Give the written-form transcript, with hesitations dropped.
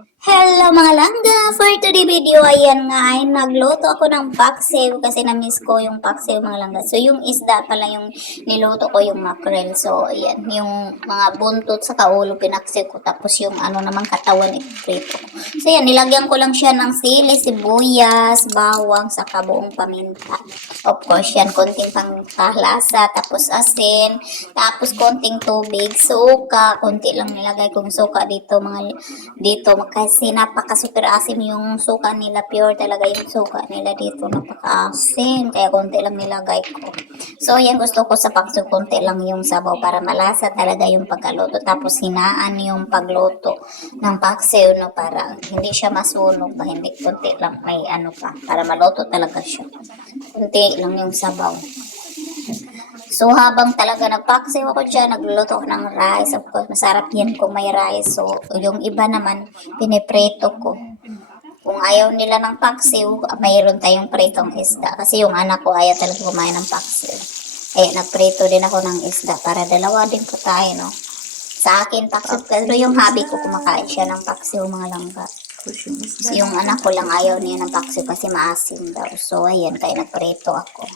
Hello mga langga! For today video, ayan nga ay nagluto ako ng paksiw kasi na-miss ko yung paksiw mga langga. So yung isda pala yung niluto ko yung mackerel. So ayan, yung mga buntot sa kaulo pinaksiw ko tapos yung ano namang katawan iprito ko. So ayan, nilagyan ko lang siya ng sili, sibuyas, bawang, saka buong paminta. Of course yan, konting pangkalasa, tapos asin, tapos konting tubig, suka, konti lang nilagay kong suka dito dito kasi napaka super asim yung suka nila, pure talaga yung suka nila dito, napaka asim kaya konti lang nilagay ko. So yan, gusto ko sa paksiw konti lang yung sabaw para malasa talaga yung pagkaluto, tapos hinaan yung pagluto ng paksiw, no, para hindi siya masunog ba, hindi, konti lang may ano pa para maluto talaga siya, konti lang yung sabaw. So, habang talaga nagpaksiw ako dyan, nagluluto ako ng rice. Of course, masarap yan kung may rice. So, yung iba naman, piniprito ko. Kung ayaw nila ng paksiw, mayroon tayong pritong isda. Kasi yung anak ko ayaw talaga kumain ng paksiw. Eh, nagprito din ako ng isda para dalawa din po tayo, no? Sa akin, paksiw. Pero yung hobby ko, kumakain siya ng paksiw, mga langga. So, yung anak ko lang ayaw niya ng paksiw kasi maasim daw. So, ayan, kaya nagprito ako.